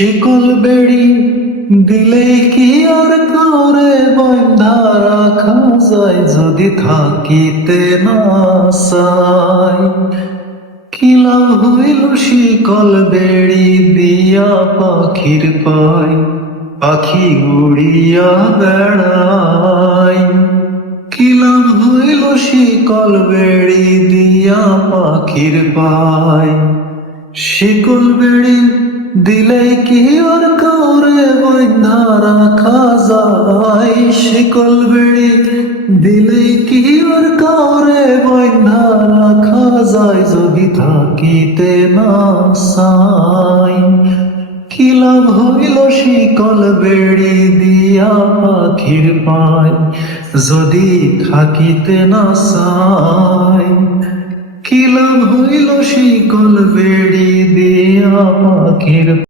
শিকল বেড়ি দিলে কি আর করে বন্ধা রাখা যায় যদি থাকিতে না চাই। কি লাভ হইল শিকল বেড়ি দিয়া পাখির পায়, পাখি উড়িয়া বেড়ায়। কি লাভ হইল শিকল বেড়ি দিয়া পাখির পায়। শিকল বেড়ি দিলে কি আর কাউরে বন্ধা রাখা যায়। শিকল বেড়ি দিলে কি আর কাউরে বন্ধা রাখা যায় যদি থাকিতে না চাই। কি লাভ হইল শিকল বেড়ি দিয়া পাখির পায় যদি থাকিতে না চাই। কি লাভ হইল শিকল বেড়ি দিয়া পাখির